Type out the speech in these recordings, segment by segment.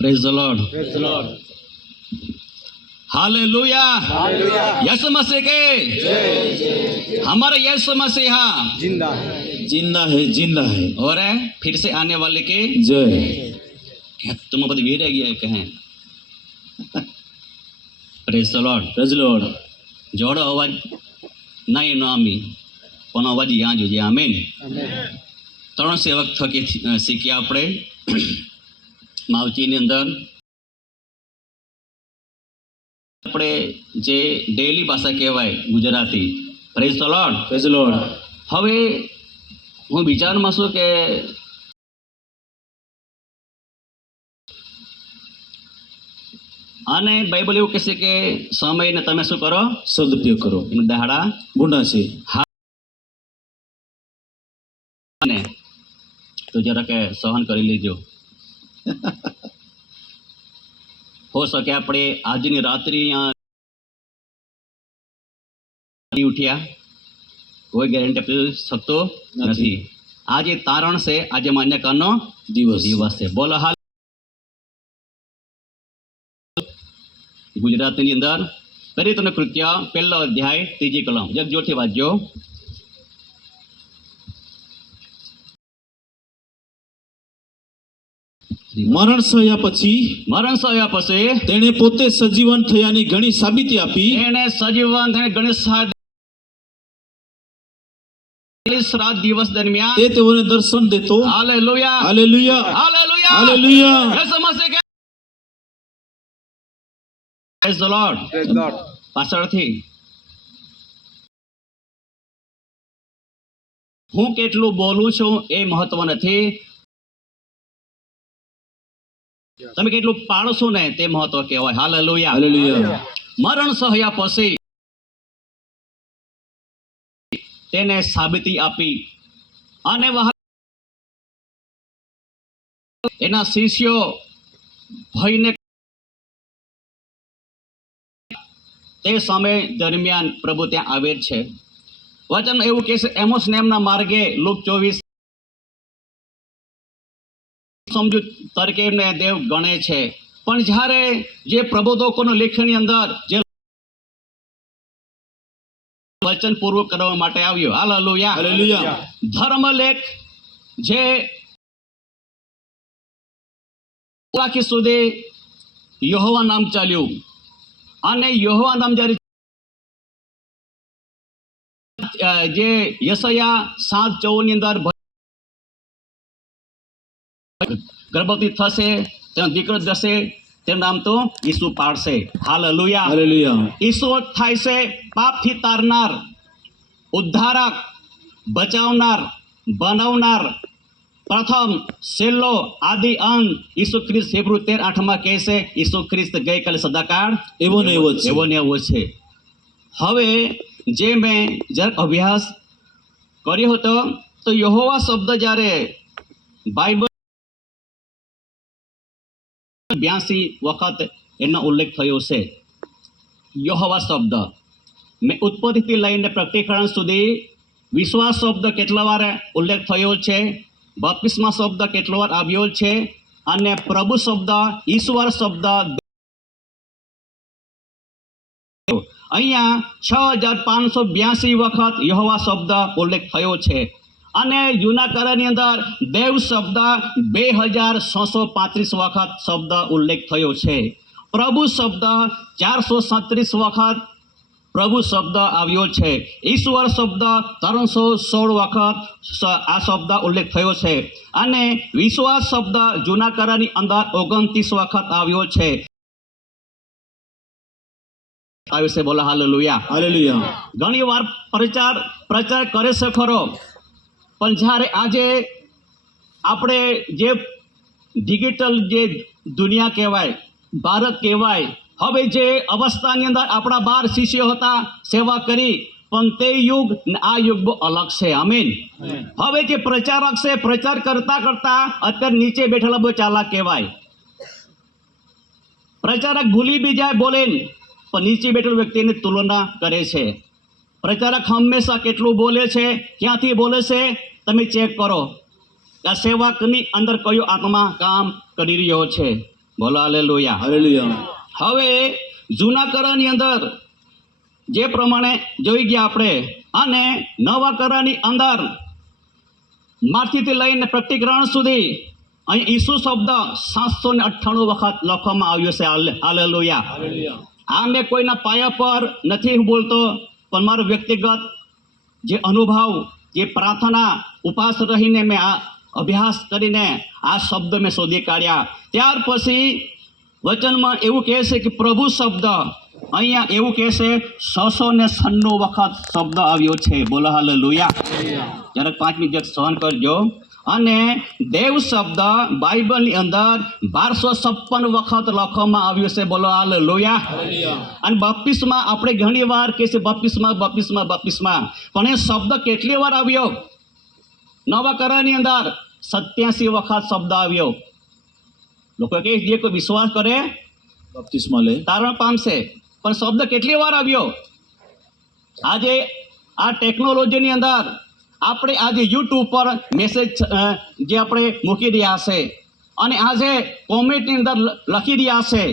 Praise the Lord, hallelujah, यीशु मसीह के, हमारा यीशु मसीहा जिंदा है, जिंदा है, जिंदा है। और है फिर से आने वाले के जय। तुम बड़ी वीर है गया कहें। Praise the Lord, praise Lord. जोड़ो अवाज नहीं नो आमी पण अवाज यहाँ जो आमीन। त्रण सेवक थकी શીખ્યા આપણે માવજીની અંદર આપણે જે ડેલી ભાષા કહેવાય Gujarati. Praise the Lord, praise Lord. હવે હું વિચારમાં છું કે આને બાઇબલ એવું કહેશે કે સમયને તમે શું કરો? સદુપયોગ કરો। એમ દહાડા ગુના છે। ને તો જરા કે સહન કરી લેજો। हो सके આપણે આજની રાત્રિ ઉઠ્યા કોઈ ગેરંટી આપી શકતો નથી। આજે તારણ છે, આજે માન્ય કરનો દિવસ છે। બોલો હાલ ગુજરાતીની અંદર પ્રેરિતોનું કૃત્ય 1 અધ્યાય 3 કલમ જગજોરથી વાંચજો। મરણ સહ્યા પછી મરણ સહ્યા પછી તેણે પોતે સજીવન થયાની ઘણી સાબિતી આપી। એને સજીવન તેને ગણેશ 40 દિવસ દરમિયાન તે તેઓને દર્શન દેતો। Hallelujah, hallelujah, hallelujah, hallelujah. Yeshu Masih કે praise the Lord. Praise Lord. પાછળથી હું કેટલું બોલું છું એ મહત્વ નથી, તમે કેટલું પાડો છો ને તે મહત્વ કહેવાય। Hallelujah, hallelujah. મરણ સહ્યા પછી તેને સાબિતી આપી અને એના શિષ્યો ભયને તે સમય દરમિયાન પ્રભુ ત્યાં આવે છે। વચન એવું કહે છે એમોસ નામના માર્ગે લુક 24 સમજુ તરીકે એમને દેવ ગણે છે, પણ જ્યારે જે પ્રબોધકોનો લેખની અંદર જે વચન પૂર્વક કરવા માટે આવ્યો। Hallelujah, hallelujah. ધર્મલેખ જે લાખી સુધી યહોવા નામ ચાલ્યું અને યહોવા નામ જ્યારે જે યશાયા 7:14 ની અંદર ગર્ભવતી થશે, તેનો દીકરો જશે, તેનું નામ તો ઈસુ પાડશે। Hallelujah, hallelujah. ઈસુ થાય છે પાપથી તારનાર, ઉદ્ધારક, બચાવનાર, બનાવનાર, પ્રથમ, છેલ્લો, આદિ અંત। ઈસુ ખ્રિસ્ત હિબ્રુ 13:8 કહે છે ઈસુ ખ્રિસ્ત ગઈકાલે સદાકાળ એવો ને એવો જ છે। એવો ને એવો છે। હવે જે મેં જરાક અભ્યાસ કર્યો હતો તો યહોવા શબ્દ જ્યારે બાઇબલ 82 વખત એનો ઉલ્લેખ થયો છે। યહોવા શબ્દ મેં ઉત્પત્તિથી લઈને પ્રકટીકરણ સુધી વિશ્વાસ શબ્દ કેટલા વાર ઉલ્લેખ થયો છે, બપ્તિસ્મા શબ્દ કેટલો વાર આવ્યો છે અને પ્રભુ શબ્દ, ઈશ્વર શબ્દ અહીંયા 6582 વખત યહોવા શબ્દ ઉલ્લેખ થયો છે અને જૂના કરારની અંદર દેવ શબ્દ 2635 વખત શબ્દ ઉલ્લેખ થયો છે। પ્રભુ શબ્દ 437 વખત પ્રભુ શબ્દ આવ્યો છે। ઈશ્વર શબ્દ 316 વખત આ શબ્દ ઉલ્લેખ થયો છે અને વિશ્વાસ શબ્દ જૂના કરારની અંદર 29 વખત આવ્યો છે। આવ્યો છે, બોલો હાલેલુયા, હાલેલુયા। ઘણી વાર પ્રચાર કરે છે ખરો, પણ જ્યારે આજે આપણે જે ડિજિટલ જે દુનિયા કહેવાય, ભારત કહેવાય, હવે જે અવસ્થાની અંદર આપણા 12 શિષ્યો હતા, સેવા કરી, પણ તે યુગ ને આ યુગ બહુ અલગ છે। આમીન। હવે જે પ્રચારક છે પ્રચાર કરતા કરતા અત્યારે નીચે બેઠેલા બહુ ચાલાક કહેવાય। પ્રચારક ભૂલી બી જાય બોલે, પણ નીચે બેઠેલ વ્યક્તિની તુલના કરે છે। પ્રચારક હંમેશા કેટલું બોલે છે, ક્યાંથી બોલે છે તમે ચેક કરો। આ સેવકની અંદર કયો આત્મા કામ કરી રહ્યો છે। બોલો હાલેલુયા. હાલેલુયા. હવે જૂના કરારની અંદર જે પ્રમાણે જોઈ ગયા આપણે, અને નવા કરારની અંદર માથીથી લઈને પ્રતિગ્રહણ સુધી અહીં ઈસુ શબ્દ 798 વખત લખવામાં આવ્યો છે. હાલેલુયા. આ મેં કોઈના પાયા પર નથી બોલતો, પણ મારો વ્યક્તિગત જે અનુભવ, જે પ્રાર્થના, ઉપાસ રહીને મેં આ અભ્યાસ કરીને આ શબ્દ મેં શોધી કાઢ્યા. ત્યાર પછી વચનમાં એવું કહે છે કે પ્રભુ શબ્દ અહીંયા એવું કહે છે 696 વખત શબ્દ આવ્યો છે. બોલો હાલેલુયા. જરાક 5 મિનિટ સહન કરજો. અને દેવ શબ્દ બાઇબલની અંદર 1256 વખત લખવામાં આવ્યો છે. બોલો હાલેલુયા. અને બપ્તિસ્મા આપણે ઘણી વાર કહે છે બપ્તિસ્મા બપ્તિસ્મા બપ્તિસ્મા, પણ એ શબ્દ કેટલી વાર આવ્યો? નવા કરારની અંદર 87 વખત શબ્દ આવ્યો. લોકો કહે જે કોઈ વિશ્વાસ કરે બપ્તિસ્મા લે તારણ પામશે, પણ શબ્દ કેટલી વાર આવ્યો? આજે આ ટેકનોલોજીની અંદર આપણે આજે યુટ્યુબ પર મેસેજ જે આપણે મૂકી રહ્યા છે, અને આજે કોમેન્ટની અંદર લખી રહ્યા છે,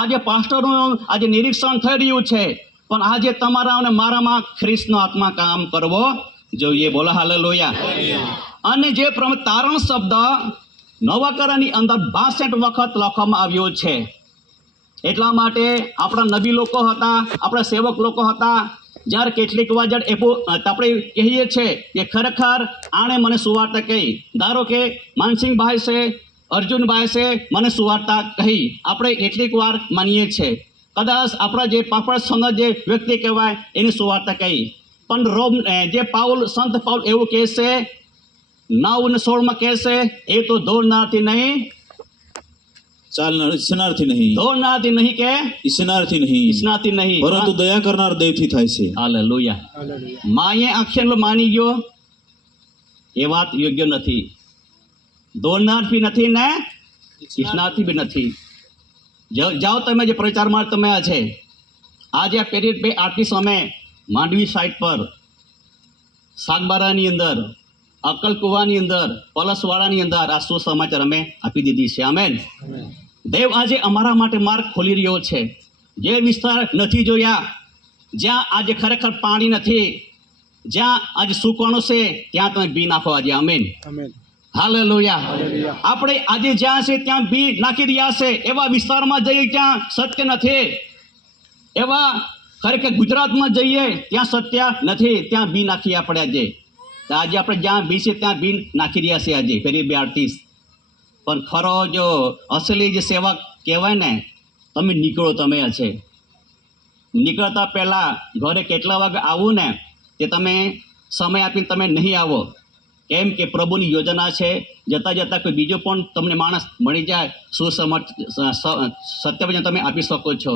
આજે પાસ્ટરનું આજે નિરીક્ષણ થઈ રહ્યું છે, પણ આજે તમારા અને મારામાં ખ્રિસ્તનો આત્મા કામ કરવો જોઈએ. બોલો હાલેલુયા. અને જે પ્રમાણે તારણ શબ્દ નવા કરારની અંદર 62 વખત લખવામાં આવ્યો છે. એટલા માટે આપણા નબી લોકો હતા, આપણા સેવક લોકો હતા. જ્યારે કેટલીક વાર જ્યારે આપણે કહીએ છીએ કે ખરેખર આણે મને સુવાર્તા કહી, ધારો કે માનસિંહભાઈ છે, અર્જુનભાઈ છે, મને સુવાર્તા કહી, આપણે કેટલીક વાર માનીએ છીએ. કદાચ આપણા જે પાપડ સંત જે વ્યક્તિ કહેવાય એની સુવાર્તા કહી, પણ જે સંત પાઉલ એવું કહે છે 9 અને 16 કહે છે એ તો દોડનારથી નહીં, ચાલનાર ઈચ્છનારથી નહીં, દોડનારથી નહીં કે ઈચ્છનારથી નહીં, ઈચ્છનારથી નહીં, પરંતુ દયા કરનાર દેવથી થાય છે. હાલેલુયા. માએ આંખેલો માની ગયો એ વાત યોગ્ય નથી. દોડનારથી નથી ને ઈચ્છનારથી બી નથી. જાઓ તમે જે પ્રચાર માં તમે આ છે, આજે આ પેરિયડ 2 અમે માંડવી સાઈડ પર, સાગબારાની અંદર, અક્કલકુવાની અંદર, પલસવાડાની અંદર આ સુસમાચાર અમે આપી દીધી છે. આમેન. દેવ આજે અમારા માટે માર્ગ ખોલી રહ્યો છે. જે વિસ્તાર નથી જોયા, જ્યાં આજે ખરેખર પાણી નથી, જ્યાં આજે સુકાણું છે, ત્યાં તમે બી નાખો આજે. આમેન. હાલેલુયા. આપણે આજે જ્યાં છે ત્યાં બી નાખી રહ્યા છે. એવા વિસ્તારમાં જઈએ જ્યાં સત્ય નથી, એવા ખરેખર ગુજરાતમાં જઈએ ત્યાં સત્ય નથી, ત્યાં બી નાખીએ આપણે આજે. આજે આપણે જ્યાં બી છે ત્યાં બી નાખી રહ્યા છે આજે ફરી 2 આર્ટિસ્ટ. પણ ખરો જો અસલી જે સેવક કહેવાય ને, તમે નીકળો. તમે છે નીકળતા પહેલાં ઘરે કેટલા વાગે આવવું ને તે તમે સમય આપીને તમે નહીં આવો, કેમ કે પ્રભુની યોજના છે જતાં જતાં કોઈ બીજો પણ તમને માણસ મળી જાય સત્ય વચન તમે આપી શકો છો.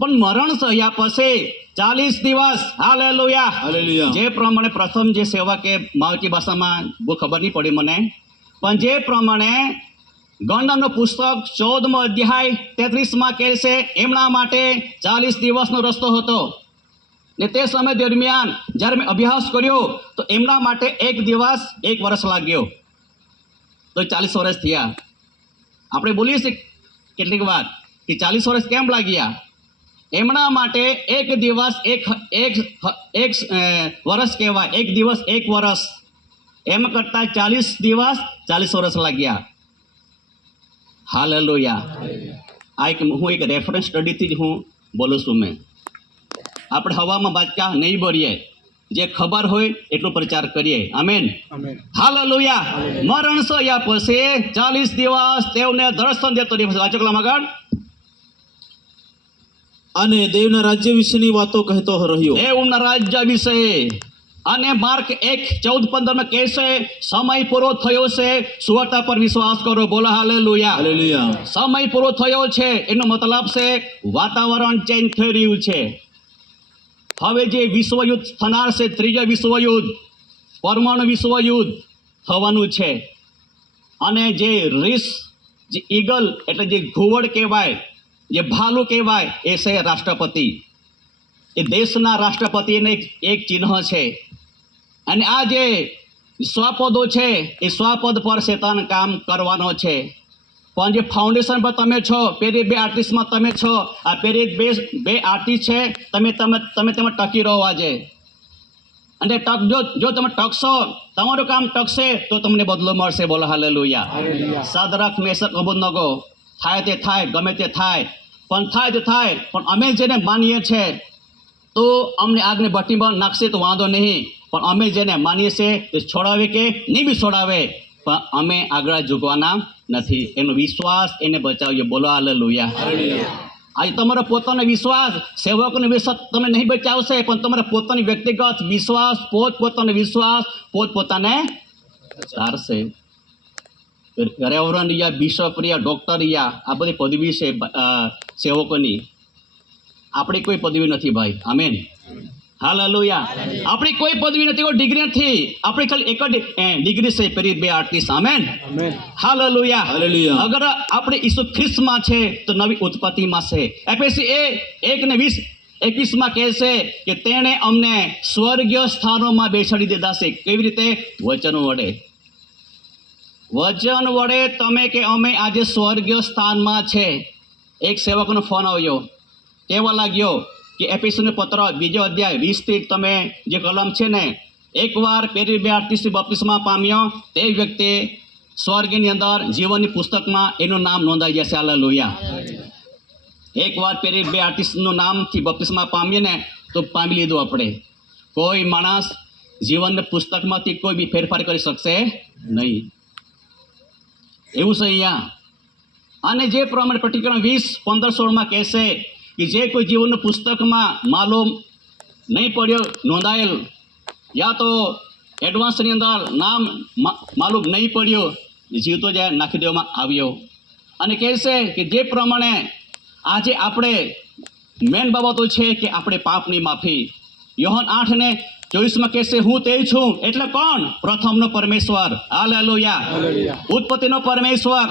પણ મરણ સહ્યા પછી 40 દિવસ, હાલેલુયા, હાલેલુયા. જે પ્રમાણે પ્રથમ જે સેવા કે માવતી ભાષામાં બહુ ખબર નહીં પડી મને, પણ જે પ્રમાણે ગણનાનું પુસ્તક 14મો અધ્યાય 33માં કહે છે એમના માટે 40 દિવસનો રસ્તો હતો. ને તે સમય દરમિયાન જ્યારે મેં અભ્યાસ કર્યો તો એમના માટે 1 દિવસ 1 વર્ષ લાગ્યો, તો 40 વર્ષ થયા. આપણે બોલીએ છીએ કેટલીક વાર કે 40 વર્ષ કેમ લાગ્યા? એમના માટે 1 દિવસ એક વર્ષ કહેવાય, 1 દિવસ 1 વર્ષ, એમ કરતાં 40 દિવસ 40 વર્ષ લાગ્યા. હાલેલુયા. હું એક રેફરન્સ સ્ટડીથી જ હું બોલું છું. મેં આપણે હવામાં બાચકા નહીં ભરીએ, જે ખબર હોય એટલો પ્રચાર કરીએ. આમેન. હાલેલુયા. મરણ સહ્યા પછી 40 દિવસ તેઓને દર્શન દેતો રહ્યો. વાંચકલા મગર અને દેવના રાજ્ય વિશેની વાતો કહેતો રહ્યો. દેવના રાજ્ય વિશે. અને માર્ક 1:14-15 માં કહે છે સમય પૂરો થયો છે, સુવાર્તા પર વિશ્વાસ કરો. બોલો હાલેલુયા. હાલેલુયા. સમય પૂરો થયો છે એનો મતલબ છે વાતાવરણ ચેન્જ થઈ રહ્યું છે. હવે જે વિશ્વયુદ્ધ થનાર છે, 3જા વિશ્વયુદ્ધ, પરમાણુ વિશ્વયુદ્ધ થવાનું છે. અને જે રીસ, જે ઈગલ એટલે જે ઘુવડ કહેવાય, જે ભાલુ કહેવાય, એ છે રાષ્ટ્રપતિ. એ દેશના રાષ્ટ્રપતિને એક ચિહ્ન છે. અને આ જે સ્વાપદો છે એ સ્વાપદ પર શેતાન કામ કરવાનો છે. પણ જે ફાઉન્ડેશન પર તમે છો, પેરી 2:38માં તમે છો, આ પેરી 2:38 છે, તમે તેમાં ટકી રહો આજે. અને જો તમે ટકશો, તમારું કામ ટકશે તો તમને બદલો મળશે. બોલો હાલેલુયા. સાદરાક, મેશક, અબેદનગો, થાય તે થાય, ગમે તે થાય, પણ થાય તે થાય, પણ અમે જેને માનીએ છીએ તો અમને આગને ભઠ્ઠીમાં નાખશે તો વાંધો નહીં, પણ અમે જેને માનીએ છીએ તે છોડાવે કે નહીં બી છોડાવે, પણ અમે આગળ ઝૂકવાના નથી. એનો વિશ્વાસ એને બચાવ્યો. બોલો હાલેલુયા. આજે તમારો પોતાનો વિશ્વાસ, સેવકોનો વિશ્વાસ તમે નહીં બચાવશે, પણ તમારો પોતાનો વ્યક્તિગત વિશ્વાસ, પોતપોતાનો વિશ્વાસ પોતપોતાને તારશે. રેવરન્ડ યા બિશપ યા ડોક્ટર યા આ બધી પદવી છે સેવકોની. આપણી કોઈ પદવી નથી ભાઈ. આમેન. હાલેલુયા. આપણી કોઈ પદવી નથી, કોઈ ડિગ્રી નથી. આપણી ખાલી એક જ ડિગ્રી છે, પેરી 2:38. આમેન. હાલેલુયા. હાલેલુયા. અગર આપણે ઈસુ ખ્રિસ્તમાં છે તો નવી ઉત્પત્તિમાં છે. એફએસી 1:20-21 કહે છે કે તેણે અમને સ્વર્ગીય સ્થાનોમાં બેસાડી દીધા છે. કેવી રીતે? વચન વડે. વચન વડે તમે કે અમે આજે સ્વર્ગીય સ્થાનમાં છે. એક સેવકનો ફોન આવ્યો, કહેવા લાગ્યો કે એફએસીનું પત્ર 2 અધ્યાય 20 તમે જે કલમ છે ને, એકવાર પેરી 2:38 બપ્તિસ્મા પામ્યો તે વ્યક્તિ સ્વર્ગની અંદર જીવનની પુસ્તકમાં એનું નામ નોંધાઈ જશે. હાલેલુયા. એકવાર પેરી 2:38 નામથી બપ્તિસ્મા પામીએ ને તો પામી લીધું આપણે. કોઈ માણસ જીવનની પુસ્તકમાંથી કોઈ બી ફેરફાર કરી શકશે નહીં. એવું છે અહીંયા. અને જે પ્રમાણે પ્રતિક્રમણ 20:15-16 કહેશે કે જે કોઈ જીવનના પુસ્તકમાં માલુમ નહીં પડ્યો, નોંધાયેલ, યા તો એડવાન્સની અંદર નામ માલુમ નહીં પડ્યો, જીવતો જાય નાખી દેવામાં આવ્યો. અને કહેશે કે જે પ્રમાણે આજે આપણે મેન બાબતો છે કે આપણે પાપની માફી. યોહાન 8:24 કહેશે હું તે છું. એટલે કોણ? પ્રથમનો પરમેશ્વર. હાલેલુયા. ઉત્પત્તિનો પરમેશ્વર.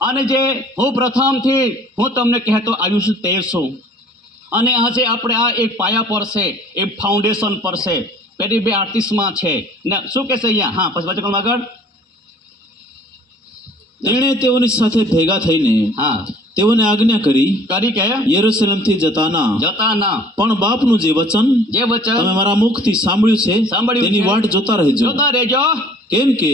અને જે હું પ્રથમથી હું તમને કહેતો આવ્યું છું તે છું. અને આજે આપણે આ એક પાયા પર છે, એક ફાઉન્ડેશન પર છે, પેરી 2:38 છે ને. શું કહેશે અહીંયા? હા, પછી વચન આગળ. તેણે તેઓની સાથે ભેગા થઈને હા, તેઓને આજ્ઞા કરી કે યરૂશલેમથી જતા ના, પણ બાપનું જે વચન તમે મારા મુખથી સાંભળ્યું છે તેની વાટ જોતા રહેજો. કેમ કે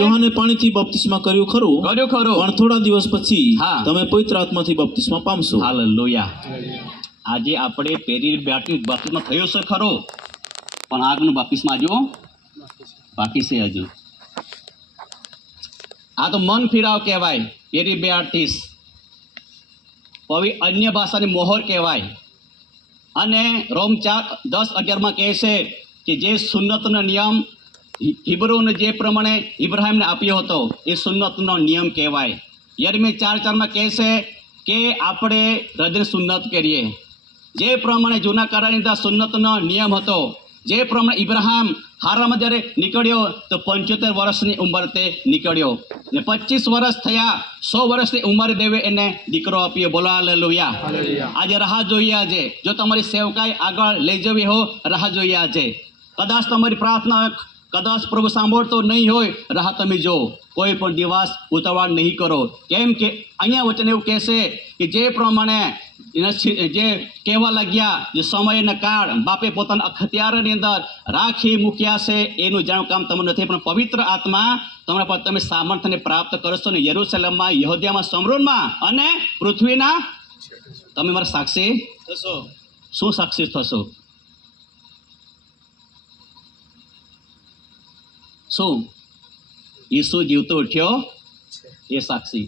યોહાને પાણીથી બપ્તિસ્મા કર્યું ખરું, પણ થોડા દિવસ પછી હા, તમે પવિત્ર આત્માથી બપ્તિસ્મા પામશો. હાલેલુયા. આજે આપણે પેરી 2:38 બપ્તિસ્મા થયો છે ખરો, પણ આગનું બપ્તિસ્મા હજુ બાકી છે. હજુ આ તો મન ફિરાવ કહેવાય. પેરી 2:38 અન્ય ભાષાની મોહર કહેવાય. અને રોમ 4:10-11 કહે છે કે જે સુન્નતનો નિયમ હિબ્રુને જે પ્રમાણે ઇબ્રાહિમને આપ્યો હતો એ સુન્નતનો નિયમ કહેવાય. યર્મિયા 4:4 કહે છે કે આપણે હૃદય સુન્નત કરીએ. જે પ્રમાણે જૂના કરારની અંદર સુન્નતનો નિયમ હતો, જે પ્રમાણે ઇબ્રાહિમ હારામાં જ્યારે નીકળ્યો તો 75 વર્ષની ઉંમર તે નીકળ્યો ને 25 વર્ષ થયા, 100 વર્ષની ઉંમરે દેવે એને દીકરો આપ્યો. બોલો હાલેલુયા. આજે રાહ જોઈએ. આજે જો તમારી સેવકાઈ આગળ લઈ જવી હો, રાહ જોઈએ. આજે કદાચ તમારી પ્રાર્થના કદાચ પ્રભુ સાંભળતો નહીં હોય, રાહ તમે જો. કોઈ પણ દિવસ ઉતાવળ નહીં કરો. કેમ કે અહીંયા વચન એવું કહેશે કે જે પ્રમાણે જે કહેવા લાગ્યા જે સમય અને કાળ બાપે પોતાના હથિયારની અંદર રાખી મૂક્યા છે એનું જાણવું કામ તમને નથી, પણ પવિત્ર આત્મા તમારા પર તમે સામર્થ્યને પ્રાપ્ત કરશો ને યરૂશલેમમાં, યહૂદિયામાં, શમરોનમાં અને પૃથ્વીના તમે મારા સાક્ષી થશો. શું સાક્ષી થશો? શું? ઈસુ જીવતો ઉઠ્યો એ સાક્ષી.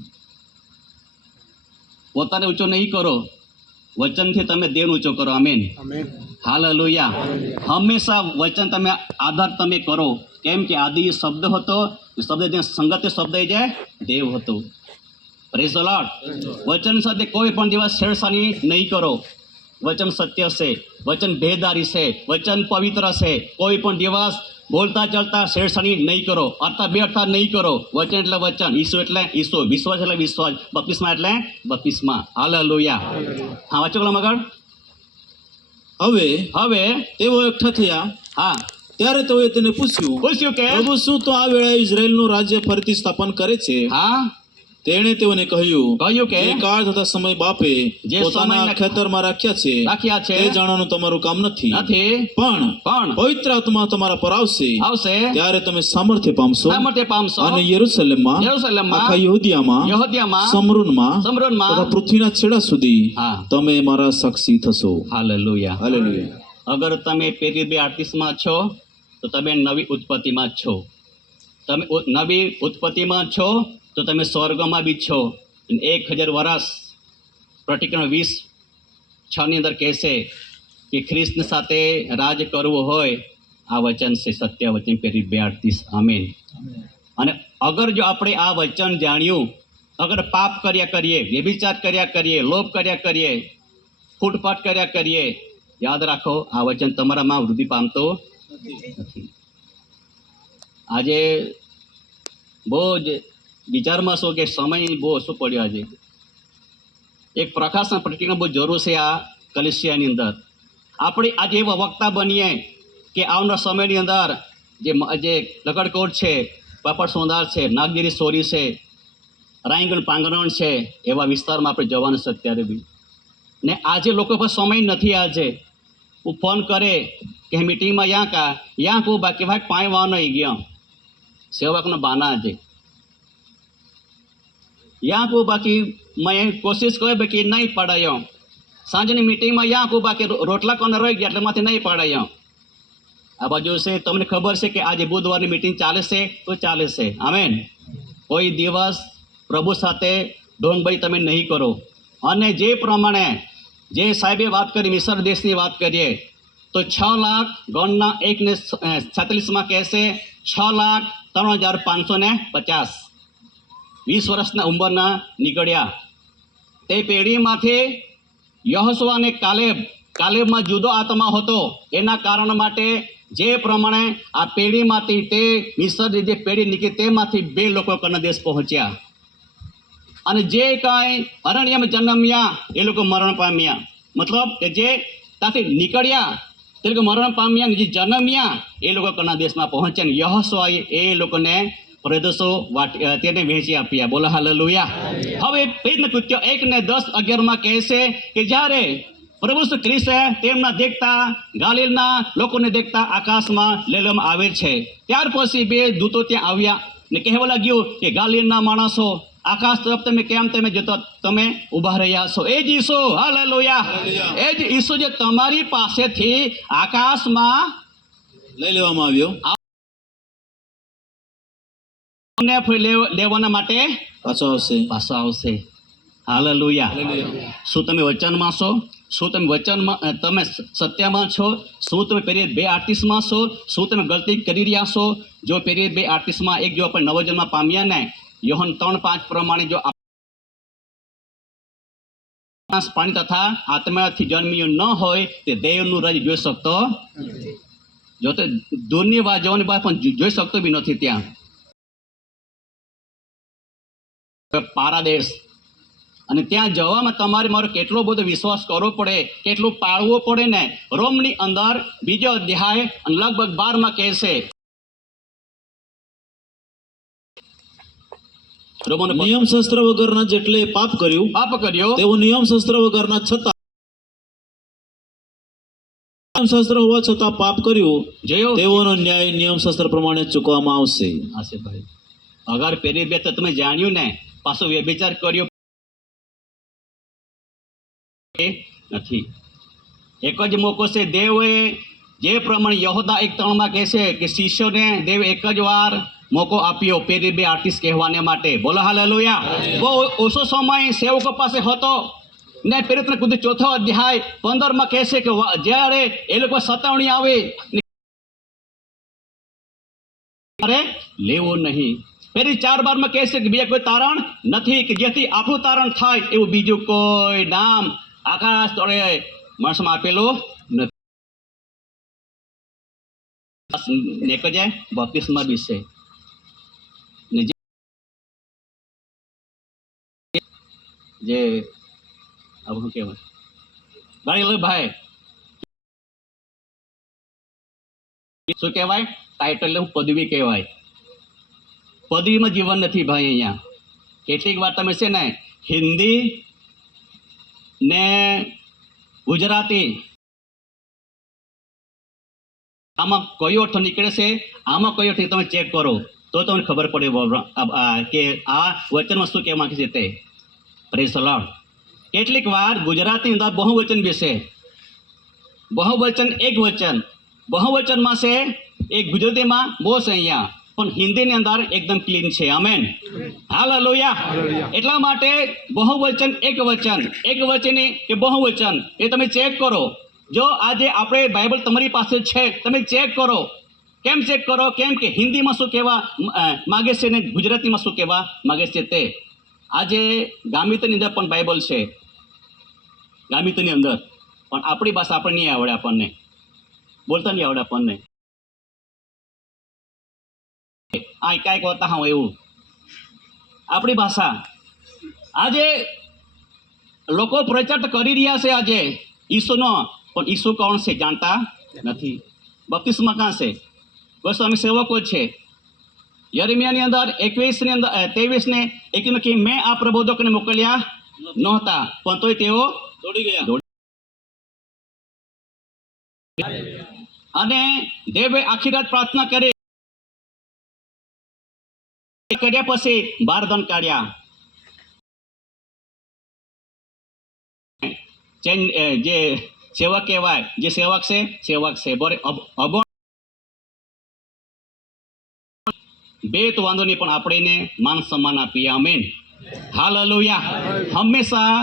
પોતાને ઊંચો નહીં કરો, વચનથી તમે દેવને ઊંચો કરો. આમેન. હાલેલુયા. હંમેશા વચન તમે આધાર તમે કરો. કેમ કે આદિ શબ્દ હતો, શબ્દ સંગતે શબ્દ જે દેવ હતો. Praise the lord. વચન સાથે કોઈ પણ દિવસ છેડછાડી નહીં કરો. વચન સત્ય છે, વચન ભેદારી છે, વચન પવિત્ર છે. કોઈ પણ દિવસ બોલતા ચાલતા છેડછાડી નહીં કરો, અર્થા બે અર્થા નહીં કરો. વચન એટલે વચન, ઈસુ એટલે ઈસુ, વિશ્વાસ એટલે વિશ્વાસ, બપ્તિસ્મા એટલે બપ્તિસ્મા. હાલેલુયા. હા, વાંચો આગળ. હવે તેઓ એકઠા થયા. હા, ત્યારે તેઓએ તેને પૂછ્યું કે પ્રભુ શું તો આ વેળાએ ઇઝરાયેલનું રાજ્ય ફરીથી સ્થાપન કરે છે? હા, તેણે તેઓને કહ્યું કે જે કાળ તથા સમય બાપે જે પોતાના સમયના ખેતરમાં રાખ્યા છે તે જાણવાનું તમારું કામ નથી. પણ પવિત્ર આત્મા તમારા પર આવશે ત્યારે તમે સામર્થ્ય પામશો અને યરૂશલેમમાં આખા યહૂદિયામાં સમરૂનમાં તથા પૃથ્વીના છેડા સુધી તમે મારા સાક્ષી થશો. હાલેલુયા. હાલેલુયા. અગર તમે પેરી 2:38 છો તો તમે નવી ઉત્પત્તિમાં છો. તમે નવી ઉત્પત્તિમાં છો તો તમે સ્વર્ગમાં બી છો. 1000 વર્ષ પ્રતિક્રમણ 20:6 ની અંદર કહેશે કે ખ્રિસ્ત સાથે રાજ કરવું હોય આ વચન છે, સત્ય વચન પેરી 2:38. આમીન. અને અગર જો આપણે આ વચન જાણ્યું, અગર પાપ કર્યા કરીએ, વ્યભિચાર કર્યા કરીએ, લોભ કર્યા કરીએ, ફૂટપાટ કર્યા કરીએ, યાદ રાખો આ વચન તમારામાં વૃદ્ધિ પામતો નથી. આજે બહુ જ વિચારમાં છો કે સમય બહુ ઓછો પડ્યો. આજે એક પ્રકાશના પ્રતિક્રમણ બહુ જરૂર છે આ કલિસિયાની અંદર. આપણે આજે એવા વક્તા બનીએ કે આવનાર સમયની અંદર જે લકડકોટ છે, પાપડ સોંદાર છે, નાગગીરી સોરી છે, રાયગણ પાંગરણ છે, એવા વિસ્તારમાં આપણે જવાનું છે અત્યારે બી. ને આજે લોકો પર સમય નથી. આજે હું ફોન કરે કે મીટિંગમાં યાં કહું બાકી ભાઈ 5 વાનો આવી ગયો સેવકનો બાના આજે યાં કહું બાકી મેં કોશિશ કરી બાકી નહીં પડાયો. સાંજની મીટિંગમાં યાં કહું બાકી રોટલા કોને રહી ગયા એટલે માંથી નહીં પડાયો. આ બાજુ છે તમને ખબર છે કે આજે બુધવારની મીટિંગ ચાલે છે તો ચાલે છે. આમેન. કોઈ દિવસ પ્રભુ સાથે ઢોંગભાઈ તમે નહીં કરો. અને જે પ્રમાણે જે સાહેબે વાત કરી મિસર દેશની વાત કરીએ તો 6 લાખ ગણના 1:46 કહેશે 6,03,550 20 વર્ષના ઉંમરના નીકળ્યા. તે પેઢીમાંથી યહોશુઆ અને કાલેબમાં જુદો આત્મા હતો. એના કારણ માટે જે પ્રમાણે આ પેઢીમાંથી તે મિસરની જે પેઢી નીકળી તેમાંથી 2 લોકો કનાન દેશ પહોંચ્યા. અને જે કાંઈ અરણ્યમાં જન્મ્યા એ લોકો મરણ પામ્યા. મતલબ કે જે ત્યાંથી નીકળ્યા તે લોકો મરણ પામ્યા, જે જન્મ્યા એ લોકો કનાન દેશમાં પહોંચ્યા. યહોશુઆએ એ લોકોને પ્રદેશો તેને વહેંચી આપ્યા. બોલો હાલેલુયા. હવે પ્રેરિત કૃત્ય 1:10-11 કહેશે કે જ્યારે પ્રભુ શ્રી ખ્રિસ્ત તેમના દેખતા ગાલિલના લોકોને દેખતા આકાશમાં લેવામાં આવે છે. ત્યાર પછી 2 દૂતો ત્યાં આવ્યા ને કહેવા લાગ્યું કે ગાલિલના માણસો આકાશ તરફ તમે જતા તમે ઊભા રહ્યા છો. એ જ ઈસુ, હાલેલુયા, એ જ ઈસુ જે તમારી પાસેથી આકાશમાં લઈ લેવામાં આવ્યો લેવાના માટે પાછો આવશે. હાલેલુયા. શું તમે વચનમાં છો? શું તમે વચનમાં તમે સત્યમાં છો? શું તમે પેરી 2:38 છો? શું તમે ગલતી કરી રહ્યા છો? જો પેરી 2:38 એક જો આપણે નવો જન્મ પામ્યા ને યોહન 3:5 પ્રમાણે જો પાણી તથા આત્માથી જન્મ્યું ન હોય તે દેવનું રાજ જોઈ શકતો. જો તો દૂરની વાત જવાની વાત પણ જોઈ શકતો બી નથી. ત્યાં પારાદેશ અને ત્યાં જવામાં તમારે મારો કેટલો બધો વિશ્વાસ કરવો પડે, કેટલું પાળવો પડે ને. રોમની અંદર 2 અધ્યાય અને લગભગ 12 કહેશે નિયમ શાસ્ત્ર વગરના જેટલે પાપ કર્યો તેઓ નિયમ શાસ્ત્ર વગરના છતાં નિયમ શાસ્ત્ર હોવા છતાં પાપ કર્યું તેઓનો ન્યાય નિયમ શાસ્ત્ર પ્રમાણે ચૂકવવામાં આવશે. ભાઈ અગર પેલી 2 તો તમે જાણ્યું ને પાછો વ્યભિચાર કર્યો નથી. એક જ મોકો છે. દેવે જે પ્રમાણે યહૂદા 1:3 કહેશે કે શિષ્યોને દેવ એક જ વાર મોકો આપ્યો પેરી 2:38 કહેવાને માટે. બોલો હાલેલુયા. બહુ ઓછો સમય સેવકો પાસે હતો ને પેરી 4 અધ્યાય 15 કહેશે કે જ્યારે એ લોકો સતાવણી આવે લેવું નહીં. પેરી 4:12 કહેશે કે બીજા કોઈ તારણ નથી કે જેથી આપણું તારણ થાય એવું બીજું કોઈ નામ આકાશ તળે માણસમાં આપેલું નથી. એક જ બપ્તિસ્મા બી છે. જે શું કહેવાય ગાડી ભાઈ શું કહેવાય ટાઇટલ પદવી કહેવાય. પદવીમાં જીવન નથી ભાઈ. અહીંયા કેટલીક વાર તમે છે ને હિન્દી ને ગુજરાતી આમાં કયો અર્થ નીકળે છે, આમાં કયો અર્થ તમે ચેક કરો તો તમને ખબર પડે કે આ વચનમાં શું કહેવા માંગે છે તે. Praise the lord. કેટલીક વાર ગુજરાતી અંદર બહુવચન બેસે, બહુવચન એક વચન, બહુવચનમાં છે એ ગુજરાતીમાં બહુ છે અહીંયા, પણ હિન્દીની અંદર એકદમ ક્લીન છે. Amen, hallelujah. એટલા માટે બહુવચન એક વચન કે બહુવચન એ તમે ચેક કરો. જો આજે આપણે બાઇબલ તમારી પાસે છે, તમે ચેક કરો. કેમ ચેક કરો? કેમ કે હિન્દીમાં શું કહેવા માગે છે ને ગુજરાતીમાં શું કહેવા માગે છે તે. આજે ગામિતની અંદર પણ બાઇબલ છે, ગામિતની અંદર, પણ આપણી ભાષા આપણે નહીં આવડે, આપણને બોલતા નહીં આવડે આપણને. આ કાંઈક હોતા હા એવું આપણી ભાષા. આજે લોકો પ્રચાર તો કરી રહ્યા છે આજે ઈસુનો, પણ ઈસુ કોણ છે જાણતા નથી. બપ્તિસ્મા કાં છે? બસ અમે સેવકો છે. યરિમિયાની અંદર 21 ની અંદર 23 ને 21 કે મેં આ પ્રબોધકોને મોકલ્યા નહોતા, પણ તોય તેઓ દોડી ગયા. અને દેવે આખી રાત પ્રાર્થના કરી, કર્યા પછી 12 દંડ કાઢ્યા. જે સેવક કહેવાય, જે સેવક છે બોરે અભણ બે તો વાંધો નહીં, પણ આપણે એને માન સન્માન આપીએ. Amen, hallelujah. હંમેશા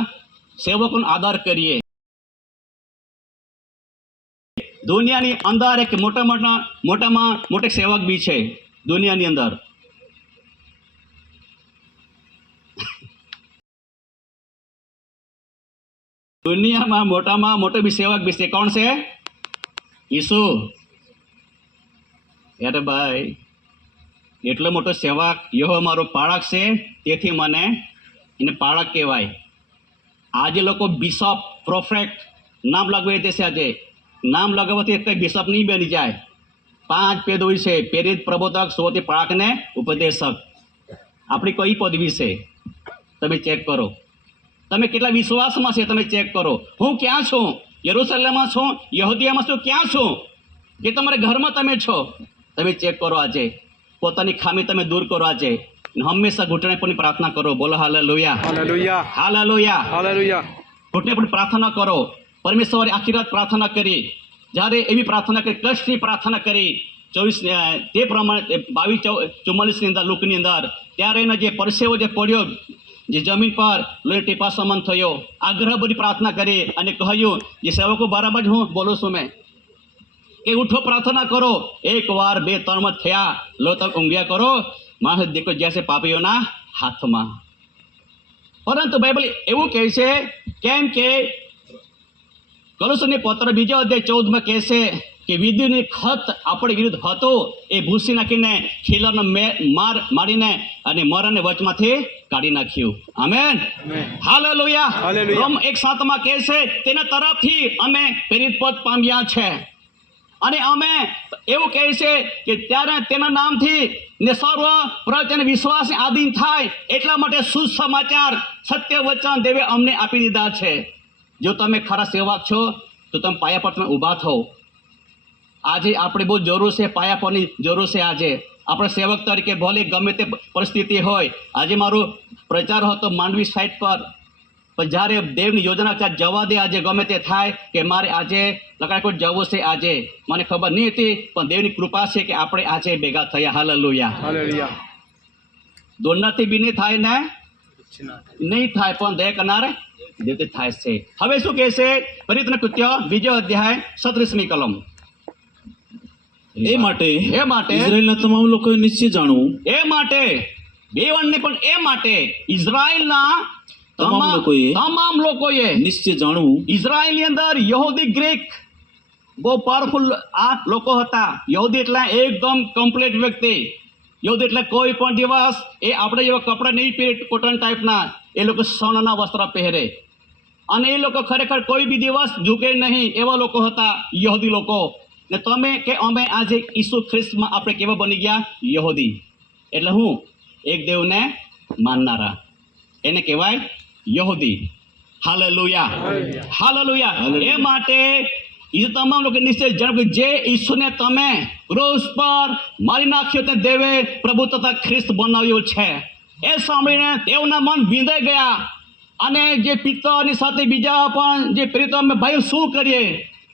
સેવકોનો આદર કરીએ. દુનિયાની અંદર એક મોટામાં મોટો સેવક બી છે દુનિયાની અંદર. દુનિયામાં મોટામાં મોટો બી સેવક બી છે. કોણ છે? ઈસુ. અરે ભાઈ, એટલો મોટો સેવક, યહોવા મારો પાળક છે, તેથી મને એને પાળક કહેવાય. આજે લોકો બિશપ, પ્રોફેટ નામ લગાવી દેશે. આજે નામ લગાવવાથી કંઈ બિશપ નહીં બની જાય. 5 પદ હોય છે: પ્રેરિત, પ્રબોધક, શ્રોતી, પાળક ને ઉપદેશક. આપણી કઈ પદવી છે તમે ચેક કરો. તમે કેટલા વિશ્વાસમાં છે તમે ચેક કરો. હું ક્યાં છું? યરૂશલેમમાં છું, યહૂદિયામાં છું, ક્યાં છું? કે તમારા ઘરમાં તમે છો? તમે ચેક કરો. આજે પોતાની ખામી તમે દૂર કરો. આજે હંમેશા ઘૂંટણે પરની પ્રાર્થના કરો. બોલો હાલેલુયા, હાલેલુયા, હાલેલુયા, હાલેલુયા. ઘૂંટણે પરની પ્રાર્થના કરો. પરમેશ્વરે આખી રાત પ્રાર્થના કરી. જ્યારે એવી પ્રાર્થના કરી, કષ્ટની પ્રાર્થના કરી, 24 તે પ્રમાણે 22-44 ની અંદર, લુકની અંદર, ત્યારે એનો જે પરસેવો જે પડ્યો, જે જમીન પર લોહી ટીપા સમાન થયો, આગ્રહભરી પ્રાર્થના કરી અને કહ્યું, જે સેવકો બરાબર જ હું બોલું છું મેં, કે ઉઠો, પ્રાર્થના કરો. 1 વાર 2 3 થયા, લો તમે ઊંઘ્યા કરો, માણસ દેખો જશે પાપીઓના હાથમાં. પરંતુ બાઇબલ એવું કહે છે, કેમ કે કોલોસની પત્ર 2 અધ્યાય 14 કહે છે કે વિધિની ખત આપણી વિરુદ્ધ હતો, એ ભૂસી નાખીને ખીલાનો માર મારીને અને મરણને વચમાંથી કાઢી નાખ્યું. Amen, hallelujah. રોમ 1:7 કહે છે, તેના તરફથી અમે પ્રેરિત પદ પામ્યા છે. અને અમે એવું કહે છે કે ત્યારે તેના નામથી ને સર્વ પ્રવચન વિશ્વાસને આધીન થાય, એટલા માટે સુસમાચાર, સત્ય વચન દેવે અમને આપી દીધા છે. જો તમે ખરા સેવક છો તો તમે પાયા પર તમે ઊભા થો. આજે આપણે બહુ જરૂર છે, પાયા પરની જરૂર છે. આજે આપણે સેવક તરીકે ભલે ગમે તે પરિસ્થિતિ હોય. આજે મારો પ્રચાર હતો માંડવી સાઇટ પર, પણ જ્યારે દેવની યોજના ત્યાં જવા દે, આજે ગમે તે થાય કે મારે આજે લગાડકોટ જવું છે, આજે મને ખબર નહીં હતી, પણ દેવની કૃપા છે કે આપણે આજે ભેગા થયા. Hallelujah, hallelujah. દોડનાથી બી નહીં થાય ને નહીં થાય, પણ દયા કરનાર દેવથી થાય છે. હવે શું કહે છે? પ્રેરિતના કૃત્ય 2 અધ્યાય 37મી કલમ. એ માટે ઇઝરાયેલના તમામ લોકોએ નિશ્ચય જાણવું. એ માટે બેવણને પણ એ માટે ઇઝરાયેલના તમામ લોકોએ નિશ્ચય જાણવું. ઇઝરાયેલની અંદર યહૂદી, ગ્રીક બહુ પાવરફુલ આ લોકો હતા. યહૂદી એટલે એકદમ કમ્પ્લીટ વ્યક્તિ. યહૂદી એટલે કોઈ પણ દિવસ એ આપણે જેવા કપડાં નહીં પહેરે, કોટન ટાઈપના. એ લોકો સોનાના વસ્ત્ર પહેરે અને એ લોકો ખરેખર કોઈ બી દિવસ ઝૂકે નહીં, એવા લોકો હતા યહૂદી લોકો. ને તમે કે અમે આજે ઈસુ ખ્રિસ્તમાં આપણે કેવા બની ગયા? યહૂદી. એટલે હું એક દેવને માનનારા. એને કહેવાય યહૂદી. Hallelujah, hallelujah. એ માટે એ તમામ લોકો નિશ્ચય જાણો કે જે ઈસુને તમે ક્રૂસ પર મારી નાખ્યો તે દેવે પ્રભુ તથા ખ્રિસ્ત બનાવ્યો છે. એ સાંભળીને તેઓના મન વિંધાઈ ગયા. અને જે પિત્તરની સાથે બીજા પણ જે પ્રેરિતો અમે ભાઈ શું કરીએ,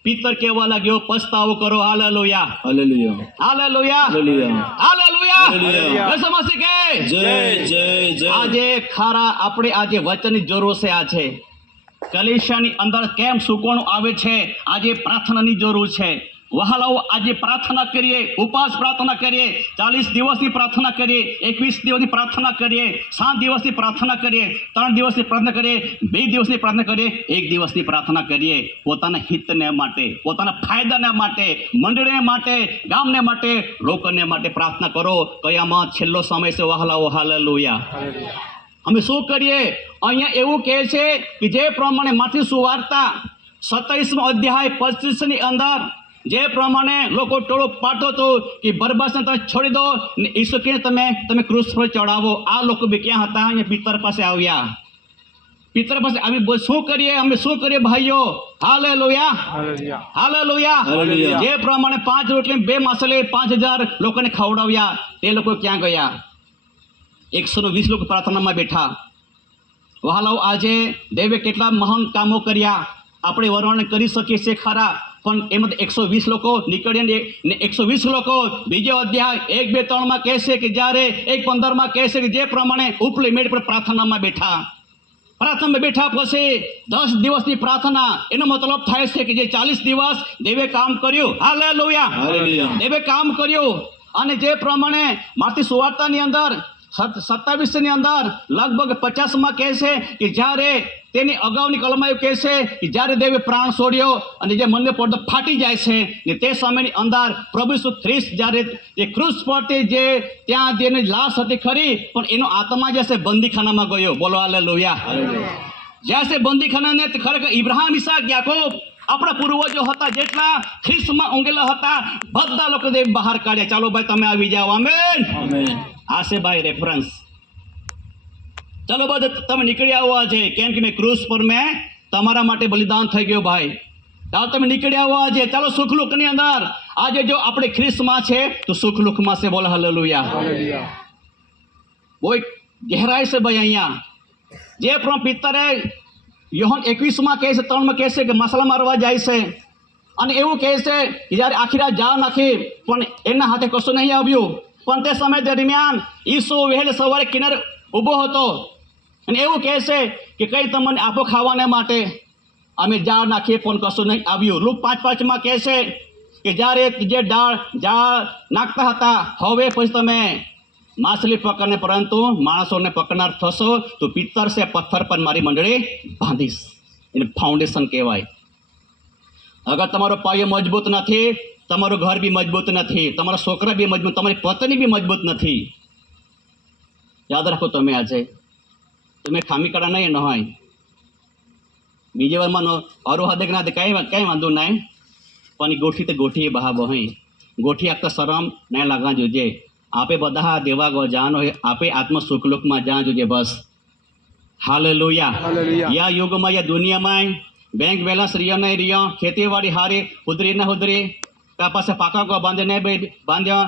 પિત્તર કહેવા લાગ્યો પસ્તાવો કરો. Hallelujah, hallelujah, hallelujah, hallelujah, hallelujah. સમજશે કે જય જય જય. આજે ખરા આપણે આજે વચનની જરૂર છે. આજે કલીસિયાની અંદર કેમ સુકોણ આવે છે? આજે પ્રાર્થનાની જરૂર છે. વહાલાઓ આજે પ્રાર્થના કરીએ, ઉપવાસ પ્રાર્થના કરીએ, 40 દિવસની પ્રાર્થના કરીએ, 21 દિવસની પ્રાર્થના કરીએ, 7 દિવસની પ્રાર્થના કરીએ, 3 દિવસની પ્રાર્થના કરીએ, 2 દિવસની પ્રાર્થના કરીએ, 1 દિવસની પ્રાર્થના કરીએ. પોતાના હિતને માટે, પોતાના ફાયદાને માટે, મંડળીને માટે, ગામને માટે, લોકોને માટે પ્રાર્થના કરો. કયામાં છેલ્લો સમય છે વહાલાઓ. હાલેલુયા. અમે શું કરીએ? અહીંયા એવું કહે છે કે જે પ્રમાણે માથી સુવાર્તા 27મો અધ્યાય 25ની અંદર જે પ્રમાણે લોકો ટોળો પાડતો હતો કે બરબાસને તમે છોડી દો ને ઈસુને તમે ક્રૂસ પર ચડાવો. આ લોકો બી ક્યાં હતા? અહીંયા પિત્તર પાસે આવ્યા. પિત્તર પાસે આવી શું કરીએ? અમે શું કરીએ ભાઈઓ? Hallelujah, hallelujah. જે પ્રમાણે 5 રોટલી 2 માછલી 5000 લોકોને ખવડાવ્યા, તે લોકો ક્યાં ગયા? 120 લોકો પ્રાર્થનામાં બેઠા. વહાલાઓ આજે દેવે કેટલા મહાન કામો કર્યા આપણે વર્ણન કરી શકીએ છીએ ખરા, પણ એમાં 120 લોકો નીકળ્યા ને 120 લોકો બીજો અધ્યાય 1, 2, 3માં કહેશે કે જ્યારે 1:15માં કહેશે કે જે પ્રમાણે ઉપલી મેળ પર પ્રાર્થનામાં બેઠા. પ્રાર્થનામાં બેઠા પછી 10 દિવસની પ્રાર્થના. એનો મતલબ થાય છે કે જે 40 દિવસ દેવે કામ કર્યું. હાલેલુયા, દેવે કામ કર્યું. અને જે પ્રમાણે માથી સુવાર્તાની અંદર 27ની અંદર લગભગ 50માં કહેશે કે જ્યારે તેની અગાઉની કલમમાં એવું કહેશે કે જ્યારે દેવે પ્રાણ છોડ્યો અને જે મનનો પડદો ફાટી જાય છે ને તે સમયની અંદર પ્રભુ ઈસુ ખ્રિસ્ત જ્યારે એ ક્રૂસ પરથી જે ત્યાં જેની લાશ હતી ખરી, પણ એનો આત્મા જે છે બંદીખાનામાં ગયો. બોલો હાલેલુયા. જ્યાં છે બંદીખાનાને ખરેખર ઇબ્રાહિમ, ઈસાક, યાકોબ આપણા પૂર્વજો હતા જેટલા ખ્રિસ્તમાં ઊંઘેલા હતા બધા લોકો દેવ બહાર કાઢ્યા. ચાલો ભાઈ તમે આવી જાઓ. Amen, amen. આ છે ભાઈ રેફરન્સ. ચાલો બધા તમે નીકળી આવો આજે, કેમ કે મેં ક્રૂસ પર મેં તમારા માટે બલિદાન થઈ ગયો ભાઈ. ચાલો તમે નીકળી આવો આજે. ચાલો સુખલુકની અંદર આજે જો આપણે ખ્રિસ્તમાં છે તો સુખલુકમાં છે. બોલો હાલેલુયા. બહુ ગહેરાઈ છે ભાઈ અહીંયા. જે પણ પિત્તરે યોહાન 21માં કહે છે, 3માં કહે છે કે મસાલા મારવા જાય છે અને એવું કહે છે કે જ્યારે આખી રાત જાળ નાખી પણ એના હાથે કશું નહીં આવ્યું. પણ તે સમય દરમિયાન ઈસુ વહેલી સવારે કિનારે ઊભો હતો અને એવું કહે છે કે કંઈ તમને આપો ખાવાને માટે. અમે જાળ નાખીએ પણ કશું નહીં આવ્યું. લુક 5:5માં કહે છે કે જ્યારે જે જાળ નાખતા હતા હવે પછી તમે માછલી પકડને પરંતુ માણસોને પકડનાર થશો તો પિત્તર છે પથ્થર પર મારી મંડળી બાંધીશ. એને ફાઉન્ડેશન કહેવાય. અગર તમારો પાયો મજબૂત નથી, તમારું ઘર બી મજબૂત નથી, તમારા છોકરા બી મજબૂત, તમારી પત્ની બી મજબૂત નથી. યાદ રાખો તમે આજે તમે ખામી કાઢા નહીં ન હોય. બીજી વારમાં અરું હદેક ના કઈ વાંધો નહીં, પણ ગોઠી તો ગોઠી બહાર બહાઈ ગોઠી આખતા શરમ નહીં લાગવા જોઈએ. આપે બધા દેવા ગો જાનો આપે આત્મ સુખલોકમાં જ્યાં જોઈએ બસ. હાલેલુયા. યા યુગમાં યા દુનિયામાં બેંક બેલેન્સ રિયો નહીં રિયો, ખેતીવાડી હારી ઉધરી ના ઉધરી, કા પાસે પાકા કો બાંધે નહીં બાંધ્યો,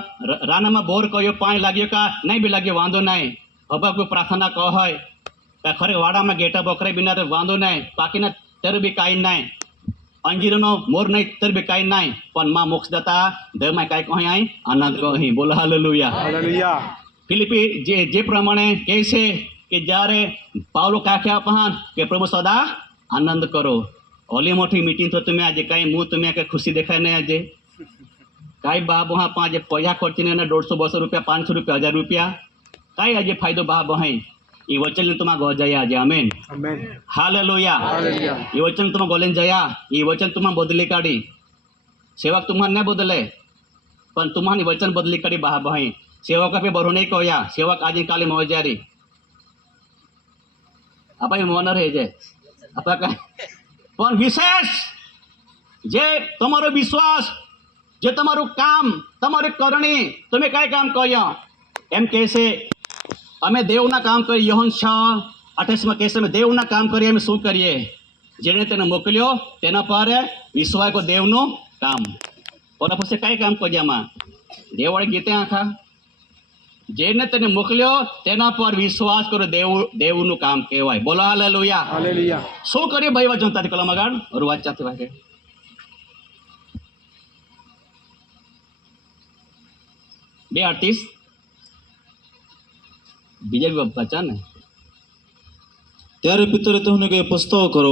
રાનામાં બોર કયો પાણી લાગ્યો કા નહીં બી લાગ્યો વાંધો નહીં. હવે કોઈ પ્રાર્થના કહો હોય ખરે વાડામાં ગેટા બકરે બિના વાંધો નહીં, પાકીના તર બી કાંઈ નહીં, અંજીરનો મોર નહીં તર બી કાંઈ નહીં, પણ માં મોક્ષદાતા ધર્મમાં કાંઈ કહી અહીં આનંદ કહી. બોલો હાલેલુયા. ફિલિપી જે પ્રમાણે કહે છે કે જ્યારે પાવલો કાખ્યા પહાન કે પ્રભુ સદા આનંદ કરો. ઓલી મોટી મીટિંગ તો તમે આજે કાંઈ હું તમે કંઈ ખુશી દેખાય નહીં આજે કાંઈ બા બહા પાંચ પૈસા ખર્ચીને 150, 200 રૂપિયા, 500 રૂપિયા, 1000 રૂપિયા કાંઈ આજે ફાયદો બા બહાઈ. એ વચન તમારા ગો જયા આજે. Amen, hallelujah. એ વચન તમારા ગોલેન જયા, એ વચન તમારે બદલી કાઢી. સેવક तुम्हारे न बदले पण तुम्हारी वचन बदली करी बहा बहाई. सेवक पे बरो नहीं कहया, सेवक आज काले मौजारी આપણે મોન રહે છે આપણે કઈ પણ વિશેષ જે તમારો વિશ્વાસ, જે તમારું કામ, તમારી કરણી, તમે કઈ કામ કર્યા એમ કહે છે અમે દેવના કામ કરી. યોહાન 6, 28માં કહેશે અમે દેવના કામ કરીએ અમે શું કરીએ? જેને તેને મોકલ્યો તેના પર વિશ્વાસ કરો દેવનું કામ. કોના પાસે કઈ કામ કરીએ આમાં? દેવવાળી ગીતે આખા જેને તેને મોકલ્યો તેના પર વિશ્વાસ કરો દેવનું કામ કહેવાય. બોલો હાલેલુયા. હાલેલુયા. શું કર્યું ભાઈ વાંચો તારી કલમ આગળ રૂવાજ ચાથી વાગે 2:38 બીજા બચ્ચા ને ત્યારે પિતરે તેઓને કહે પસ્તાવો કરો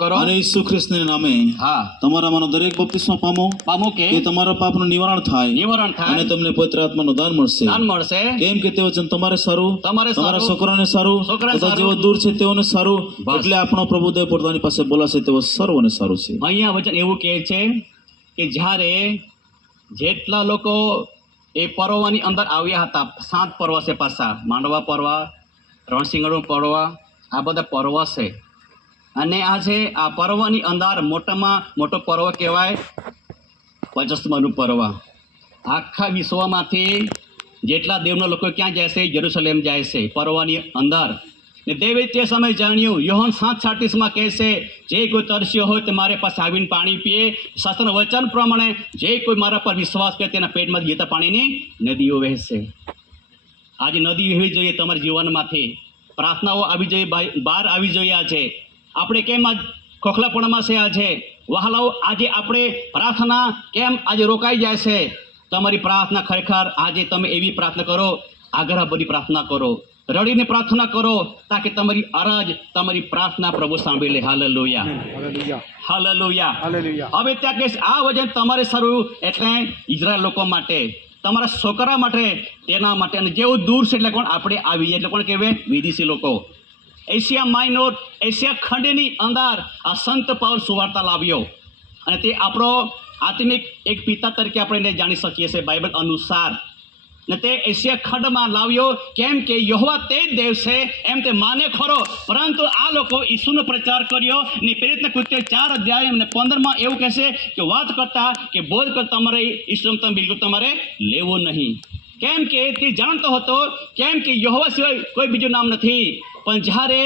કરો અને ઈસુ ખ્રિસ્તના નામે હા તમારામાંનો દરેક બપતિસ્મા પામો કે કે તમારા પાપનું નિવારણ થાય અને તમને પવિત્ર આત્માનું દાન મળશે. કેમ કે તે વચન તમારે સારું, તમારા છોકરાને સારું, તથા જેઓ દૂર છે તેઓને સારું, એટલે આપણો પ્રભુદેવ પોતાની પાસે બોલાશે તેઓ સર્વને સારું છે. અહીંયા વચન એવું કહે છે કે જ્યારે જેટલા લોકો એ પર્વની અંદર આવ્યા હતા, 7 પર્વ છે પાછા, માંડવા પર્વ, રણસિંગણું પર્વ, આ બધા પર્વ છે. અને આજે આ પર્વની અંદર મોટામાં મોટો પર્વ કહેવાય પચસ્માનું પર્વ. આખા વિશ્વમાંથી જેટલા દેવના લોકો ક્યાં જાય છે? જેરુસલેમ જાય છે પર્વની અંદર. ને દેવે તે સમય જાણ્યું, યોહાન 7:38માં કહે છે, જે કોઈ તરસ્યો હોય તે મારે પાસે આવીને પાણી પીએ. શાસ્ત્રના વચન પ્રમાણે જે કોઈ મારા પર વિશ્વાસ કરે તેના પેટમાં જીતા પાણીની નદીઓ વહેશે. આજે નદી વહેવી જોઈએ તમારા જીવનમાંથી. પ્રાર્થનાઓ આવી જોઈએ, બહાર આવી જોઈએ. આજે આપણે કેમ આજ ખોખલાપણામાં છે? આજે વહાલાઓ આજે આપણે પ્રાર્થના કેમ આજે રોકાઈ જાય છે? તમારી પ્રાર્થના ખરેખર આજે તમે એવી પ્રાર્થના કરો, આગ્રહ બધી પ્રાર્થના કરો, રડીને પ્રાર્થના કરો, તાકે તમારી અરજ, તમારી પ્રાર્થના પ્રભુ સાંભળી લે. Hallelujah, hallelujah, hallelujah. હવે ત્યાં કે આ વચન તમારે સારું એટલે ઇઝરાયલ લોકો માટે, તમારા છોકરા માટે, તેના માટે. અને જેવું દૂર છે એટલે કોણ? આપણે આવી એટલે કોણ કહેવાય? વિદેશી લોકો. એશિયા માઇનોર, એશિયા ખંડની અંદર આ સંત પાઉલ સુવાર્તા લાવ્યો અને તે આપણો આત્મિક એક પિતા તરીકે આપણે એને જાણી શકીએ છીએ બાઇબલ અનુસાર. ને તે એશિયા ખંડમાં લાવ્યો કેમ કે યહોવા તે જ દેવ છે એમ તે માને ખરો, પરંતુ આ લોકો ઈસુનો પ્રચાર કર્યો. ને પ્રેરિતના કૃત્ય 4:15 એવું કહેશે કે વાત કરતા કે બોધ કરતા તમારે ઈસુ તમે બિલકુલ તમારે લેવો નહીં. કેમ કે તે જાણતો હતો કેમ કે યહોવા સિવાય કોઈ બીજું નામ નથી. પણ જ્યારે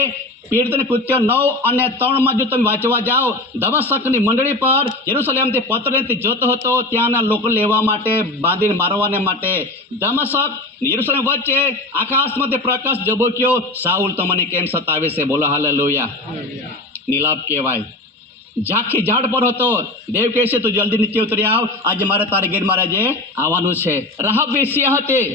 પ્રેરિતના કૃત્ય 9:3 જો તમે વાંચવા જાઓ, દમસ્કની મંડળી પર જેરુસલેમથી પત્ર તે જતો હતો ત્યાંના લોકો લેવા માટે, બાંધીને મારવાને માટે. દમસ્ક યરુસલેમ વચ્ચે આકાશમાંથી પ્રકાશ ઝબૂક્યો, સાઉલ તમને કેમ સતાવે છે? બોલો હાલેલુયા. નીલાપ કહેવાય. ઝાંખી ઝાડ પર હતો. દેવ કહે છે તું જલ્દી નીચે ઉતરી આવ, આજે મારે તારે ઘેર મારે જે આવવાનું છે. રાહબ વેશ્યા હતી.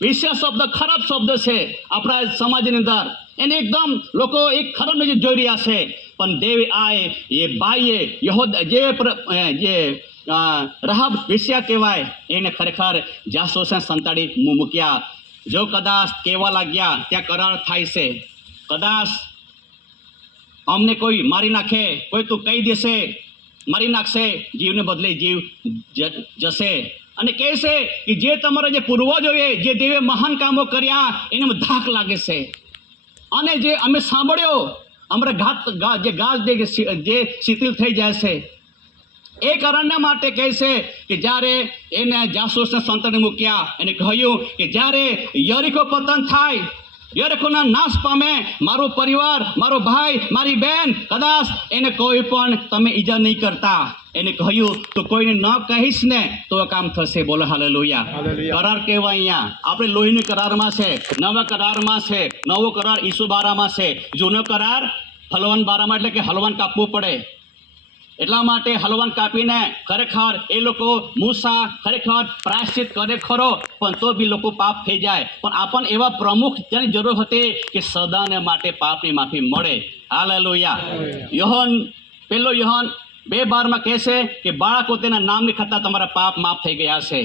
વેશ્યા શબ્દ ખરાબ શબ્દ છે આપણા સમાજની અંદર. એને એકદમ લોકો એક ખરાબ નજર જોઈ રહ્યા છે. પણ દેવ આએ એ બાઈએ જે રાહબ વેશ્યા કહેવાય એને ખરેખર જાસૂસને સંતાડી મૂક્યા. જો કદાચ કહેવા લાગ્યા ત્યાં કરાર થાય છે, કદાચ અમને કોઈ મારી નાખે, કોઈ તું કહી દેશે મારી નાખશે, જીવને બદલે જીવ જશે. અને કહે છે કે જે તમારા જે પૂર્વજોએ જે દેવે મહાન કામો કર્યા એને ધાક લાગે છે. અને જે અમે સાંભળ્યો અમારા જે શિથિલ થઈ જાય છે. એ કારણના માટે કહે છે કે જ્યારે એને જાસૂસને સંતાડી મૂક્યા, એને કહ્યું કે જ્યારે યરીખો પતન થાય, યરીખોના નાશ પામે, મારો પરિવાર, મારો ભાઈ, મારી બહેન, કદાચ એને કોઈ પણ તમે ઈજા નહીં કરતા. એને કહ્યું તો કોઈને ન કહીશ ને તો કામ થશે. બોલો હાલેલુયા. કરાર કહેવાય અહીંયા આપણે લોહીની કરારમાં છે, નવા કરારમાં છે. નવો કરાર ઈસુ બારામાં છે. જૂનો કરાર હલવાન બારામાં, એટલે કે હલવાન કાપવું પડે. એટલા માટે હલવાન કાપીને ખરેખર એ લોકો મૂસા ખરેખર પ્રાયશ્ચિત કરે ખરો, પણ તો બી લોકો પાપ થઈ જાય. પણ આપણને એવા પ્રમુખ તેની જરૂર હતી કે સદાને માટે પાપની માફી મળે. હાલેલુયા. પહેલો યોહાન 2:12 કહે છે કે બાળકો તેના નામની ખાતા તમારા પાપ માફ થઈ ગયા છે.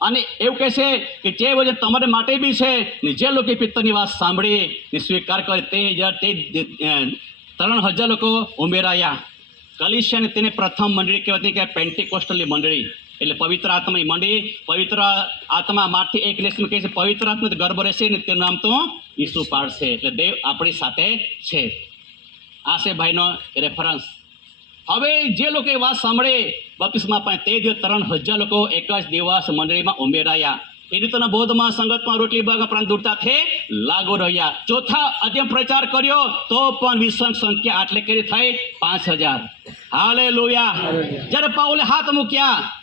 અને એવું કહે છે કે જે વજન તમારે માટે બી છે ને જે લોકો પિત્તરની વાત સાંભળી ને સ્વીકાર કરે તે 3,000 લોકો ઉમેરાયા. કલીસિયા તેને પ્રથમ મંડળી કહેવાતી કે પેન્ટિકોસ્ટલની મંડળી, એટલે પવિત્ર આત્માની મંડળી. પવિત્ર આત્મા માથી એક લેખમાં કહે છે પવિત્ર આત્મા ગર્ભ રહેશે ને તેનું નામ તો ઈસુ પાડશે. એટલે દેવ આપણી સાથે છે. આ છે ભાઈનો રેફરન્સ. હવે જે લોકો એ વાત સાંભળે બપતિસ્મા પામે તે દિવસ 3,000 લોકો એક જ દિવસ મંડળીમાં ઉમેરાયા. રીતના બોધમાં સંગતમાં રોટલી ભાગ આપણા દૂરતાથી લાગુ રહ્યા. ચોથા અધ્યમ પ્રચાર કર્યો તો પણ વિશ્વની સંખ્યા આટલે કરી થઈ 5,000. હાલેલુયા. જ્યારે પાઉલે હાથ મૂક્યા